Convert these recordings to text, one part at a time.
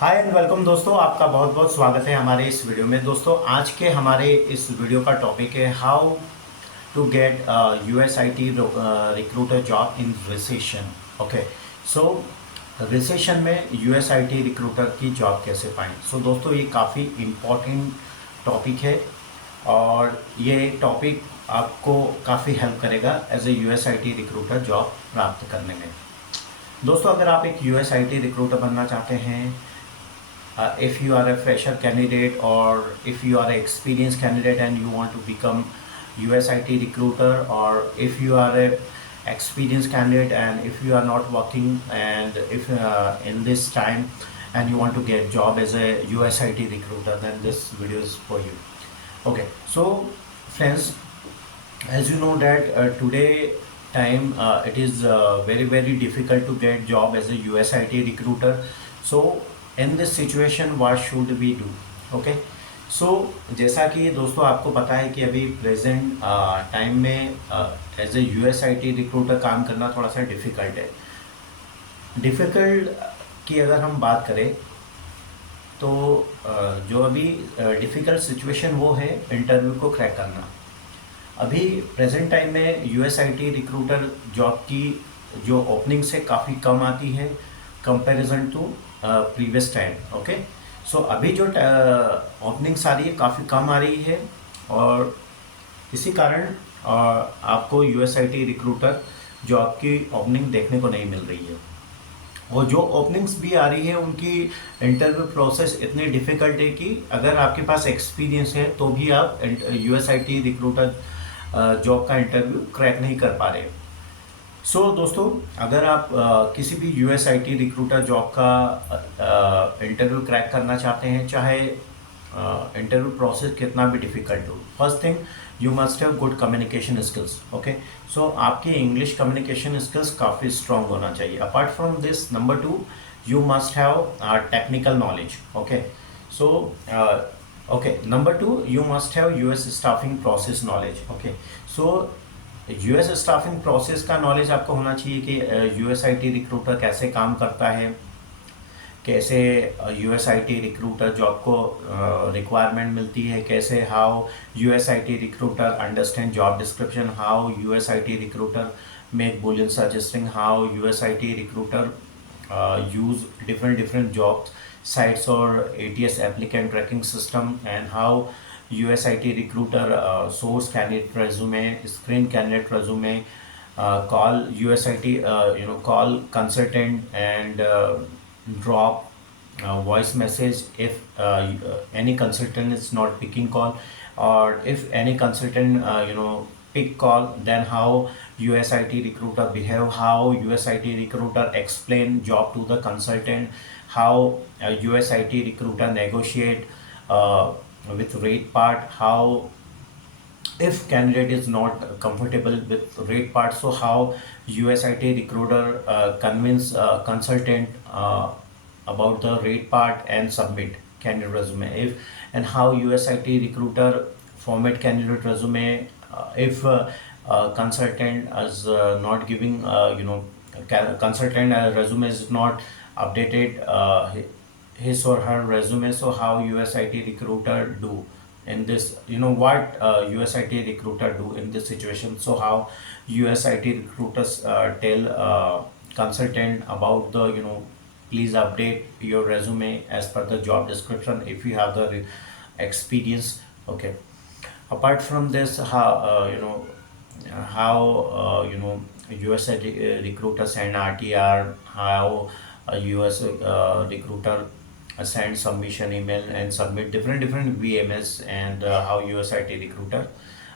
Hi and welcome दोस्तों, आपका बहुत बहुत स्वागत है हमारे इस वीडियो में। दोस्तों आज के हमारे इस वीडियो का टॉपिक है how to get US IT recruiter job in recession. Okay, so recession में यूएसआईटी रिक्रूटर की जॉब कैसे पाएं। सो दोस्तों ये काफ़ी इम्पोर्टेंट टॉपिक है और ये टॉपिक आपको काफ़ी हेल्प करेगा as a US IT recruiter job प्राप्त करने में। दोस्तों अगर आप एक यूएसआईटी रिक्रूटर बनना चाहते हैं, if you are a fresher candidate or if you are an experienced candidate and you want to become USIT recruiter, or if you are a experienced candidate and if you are not working and if in this time and you want to get job as a USIT recruiter, then this video is for you. Okay, so friends, as you know that today time it is very difficult to get job as a USIT recruiter. So in this situation what should we do. Okay, so जैसा कि दोस्तों आपको पता है कि अभी present time में as a US IT recruiter काम करना थोड़ा सा डिफ़िकल्ट है। डिफ़िकल्ट की अगर हम बात करें तो जो अभी डिफ़िकल्ट सिचुएशन वो है इंटरव्यू को क्रैक करना। अभी प्रेजेंट टाइम में यूएसआईटी रिक्रूटर जॉब की जो ओपनिंग से काफ़ी कम आती है comparison to previous time. Okay, so अभी जो ओपनिंग्स आ रही है काफ़ी कम आ रही है और इसी कारण आपको यूएसआईटी रिक्रूटर जॉब की ओपनिंग देखने को नहीं मिल रही है। और जो ओपनिंग्स भी आ रही है उनकी इंटरव्यू प्रोसेस इतनी डिफ़िकल्ट है कि अगर आपके पास एक्सपीरियंस है तो भी आप यूएसआईटी रिक्रूटर जॉब का इंटरव्यू क्रैक नहीं कर पा रहे। सो दोस्तों अगर आप किसी भी यूएसआईटी रिक्रूटर जॉब का इंटरव्यू क्रैक करना चाहते हैं, चाहे इंटरव्यू प्रोसेस कितना भी डिफ़िकल्ट हो, first thing you must have good communication skills. Okay, so आपकी इंग्लिश कम्युनिकेशन स्किल्स काफ़ी स्ट्रॉन्ग होना चाहिए। Apart from this, number 2, you must have technical knowledge. Okay, so number 2, you must have US staffing process knowledge. Okay, so US staffing process का knowledge आपको होना चाहिए कि यूएसआईटी recruiter कैसे काम करता है, कैसे यूएसआईटी रिक्रूटर जॉब को रिक्वायरमेंट मिलती है, कैसे how US IT recruiter understand job description, how US IT recruiter make Boolean suggesting, how US IT recruiter use different job sites or ATS applicant tracking system, and how USIT recruiter source candidate resume, screen candidate resume, call USIT call consultant and drop voice message if any consultant is not picking call, or if any consultant pick call, then how USIT recruiter behave, how USIT recruiter explain job to the consultant, how USIT recruiter negotiate with rate part, how if candidate is not comfortable with rate part, so how USIT recruiter convince consultant about the rate part and submit candidate resume, if and how USIT recruiter format candidate resume if consultant is not giving consultant resume is not updated his or her resume, so how USIT recruiter do in this, what USIT recruiter do in this situation, so how USIT recruiters tell consultant about the please update your resume as per the job description if you have the experience. Okay, apart from this, how US recruiter send RTR, how a US recruiter send submission email and submit different VMS, and how USIT recruiter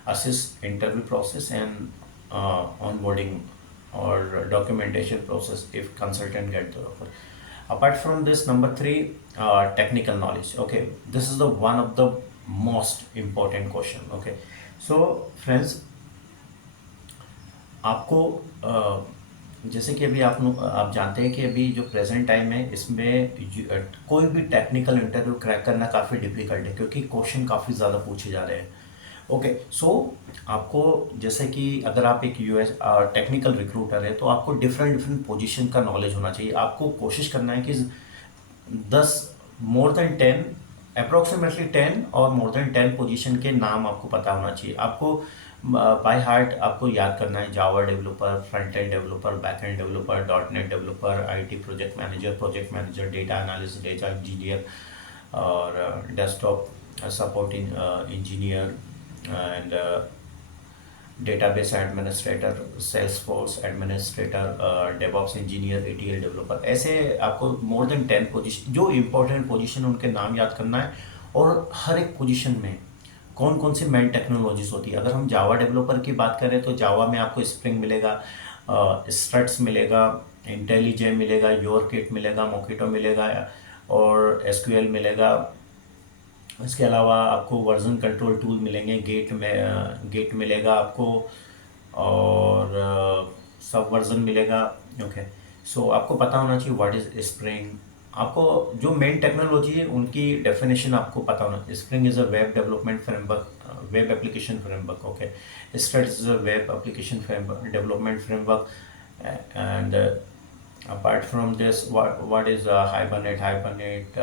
assist interview process and onboarding or documentation process if consultant get the offer. Apart from this, number 3, technical knowledge. Okay, this is the one of the most important question. Okay, so friends, आपको जैसे कि अभी आप जानते हैं कि अभी जो प्रेजेंट टाइम है इसमें कोई भी टेक्निकल इंटरव्यू क्रैक करना काफ़ी डिफिकल्ट है क्योंकि क्वेश्चन काफ़ी ज़्यादा पूछे जा रहे हैं। ओके, सो आपको जैसे कि अगर आप एक यूएस टेक्निकल रिक्रूटर है तो आपको डिफरेंट पोजीशन का नॉलेज होना चाहिए। आपको कोशिश करना है कि 10 मोर देन 10, अप्रोक्सीमेटली 10 और मोर देन 10 पोजीशन के नाम आपको पता होना चाहिए। आपको बाय हार्ट आपको याद करना है Java developer, front end developer, back end developer, dot net developer, IT project manager, data analyst, data engineer और desktop support engineer and database administrator, Salesforce administrator, DevOps engineer, ETL developer. ऐसे आपको more than 10 position, जो important position उनके नाम याद करना है। और हर एक पोजीशन में कौन कौन सी मेन टेक्नोलॉजीज होती है। अगर हम जावा डेवलपर की बात करें तो जावा में आपको स्प्रिंग मिलेगा, स्ट्रट्स मिलेगा, इंटेलिजे मिलेगा, योरकिट मिलेगा, मोकिटो मिलेगा और एसक्यूएल मिलेगा। इसके अलावा आपको वर्जन कंट्रोल टूल मिलेंगे, गेट मिलेगा आपको और सब वर्जन मिलेगा। ओके, सो आपको पता होना चाहिए व्हाट इज़ स्प्रिंग। आपको जो मेन टेक्नोलॉजी है उनकी डेफिनेशन आपको पता होना चाहिए। Spring is a web development framework, web application framework. Okay, struts is a web application framework, development framework. And apart from this, what is Hibernate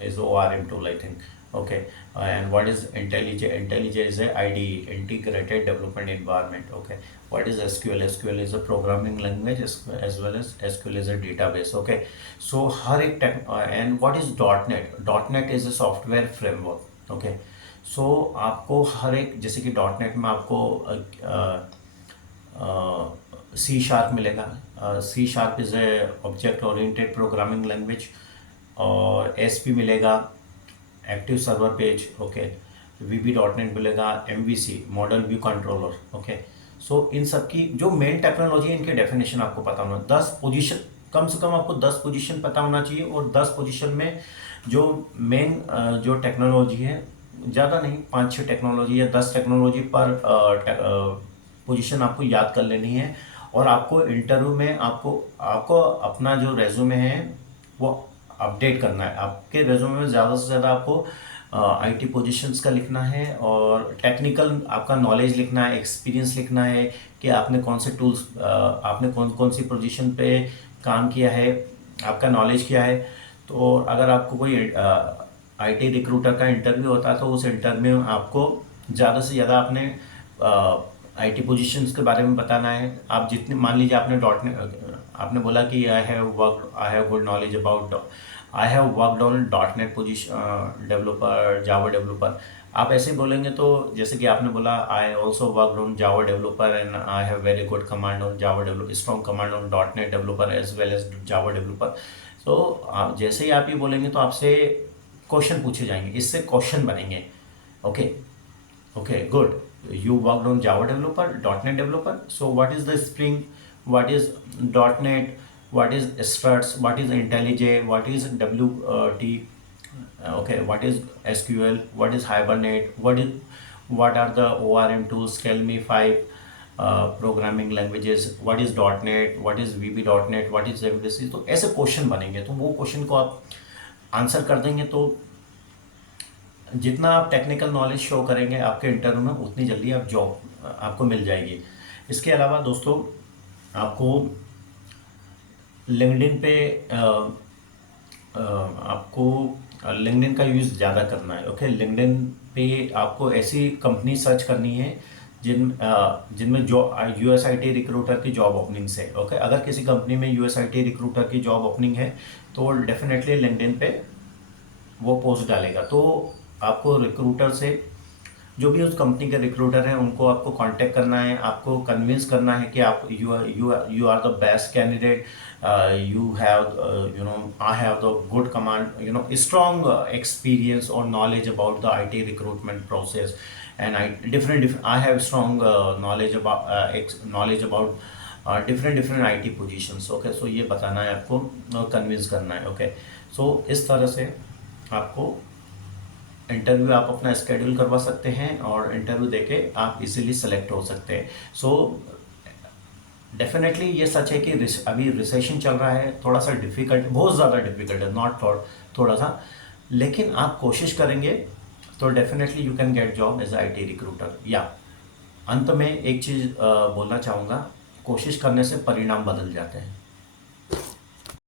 is ORM tool, I think. Okay, and what is IntelliJ? IntelliJ is a IDE, integrated development environment. Okay, what is SQL? SQL is a programming language as well as SQL is a database. Okay, so हर एक and what is .NET? .NET is a software framework. Okay, so आपको हर एक, जैसे कि .NET में आपको C sharp मिलेगा। C sharp is a object oriented programming language. और S P मिलेगा, active server page. Okay, VB.NET मिलेगा, MVC model view controller. Okay, so इन सब की जो मेन टेक्नोलॉजी है इनके डेफिनेशन आपको पता होना। 10 पोजीशन, कम से कम आपको 10 पोजीशन पता होना चाहिए। और 10 पोजीशन में जो मेन जो टेक्नोलॉजी है, ज़्यादा नहीं, 5-6 टेक्नोलॉजी या 10 टेक्नोलॉजी पर पोजीशन आपको याद कर लेनी है। और आपको इंटरव्यू में आपको अपना जो रेज्यूमे है वो अपडेट करना है। आपके रेज्यूमे में ज़्यादा से ज़्यादा आपको आईटी पोजीशंस का लिखना है और टेक्निकल आपका नॉलेज लिखना है, एक्सपीरियंस लिखना है कि आपने कौन से टूल्स, आपने कौन कौन सी पोजीशन पे काम किया है, आपका नॉलेज क्या है। तो अगर आपको कोई आईटी रिक्रूटर का इंटरव्यू होता है तो उस इंटरव्यू में आपको ज़्यादा से ज़्यादा अपने आईटी पोजीशंस के बारे में बताना है। आप जितने, मान लीजिए आपने बोला कि I have good knowledge about, I have worked on .NET position developer, Java developer. आप ऐसे बोलेंगे तो, जैसे कि आपने बोला I also worked on Java developer and I have very good command on Java developer, strong command on .NET developer as well as Java developer. तो आप जैसे ही आप ये बोलेंगे तो आपसे क्वेश्चन पूछे जाएंगे, इससे क्वेश्चन बनेंगे। Okay, good. You worked on Java developer, .NET developer. So what is the Spring? What is .NET? What is Struts? What is IntelliJ? What is WT? Okay, what is SQL? What is Hibernate? What are the ORM tools? Tell me 5 programming languages. What is .NET? What is VB.NET? What is MVC? तो ऐसे question बनेंगे। तो वो question को आप answer कर देंगे तो जितना आप टेक्निकल नॉलेज शो करेंगे आपके इंटरव्यू में, उतनी जल्दी आप जॉब आपको मिल जाएगी। इसके अलावा दोस्तों, आपको लिंक्डइन पे आपको लिंक्डइन का यूज़ ज़्यादा करना है। ओके, लिंक्डइन पे आपको ऐसी कंपनी सर्च करनी है जिनमें USIT रिक्रूटर की जॉब ओपनिंग्स है। ओके, अगर किसी कंपनी में USIT रिक्रूटर की जॉब ओपनिंग है तो डेफिनेटली लिंक्डइन पे वो पोस्ट डालेगा। तो आपको रिक्रूटर से, जो भी उस कंपनी के रिक्रूटर हैं, उनको आपको कांटेक्ट करना है, आपको कन्विंस करना है कि आप you are the best candidate, you have I have the good command, strong experience और knowledge about the IT recruitment process and I have strong knowledge about different IT positions. Okay, so ये बताना है आपको, convince करना है। Okay, सो इस तरह से आपको इंटरव्यू आप अपना स्केड्यूल करवा सकते हैं और इंटरव्यू देके आप इजीली सेलेक्ट हो सकते हैं। सो डेफिनेटली ये सच है कि अभी रिसेशन चल रहा है, थोड़ा सा डिफ़िकल्ट, बहुत ज़्यादा डिफ़िकल्ट है, नॉट थोड़ा सा, लेकिन आप कोशिश करेंगे तो definitely you can get job as IT recruiter. या अंत में एक चीज़ बोलना चाहूँगा, कोशिश करने से परिणाम बदल जाते हैं।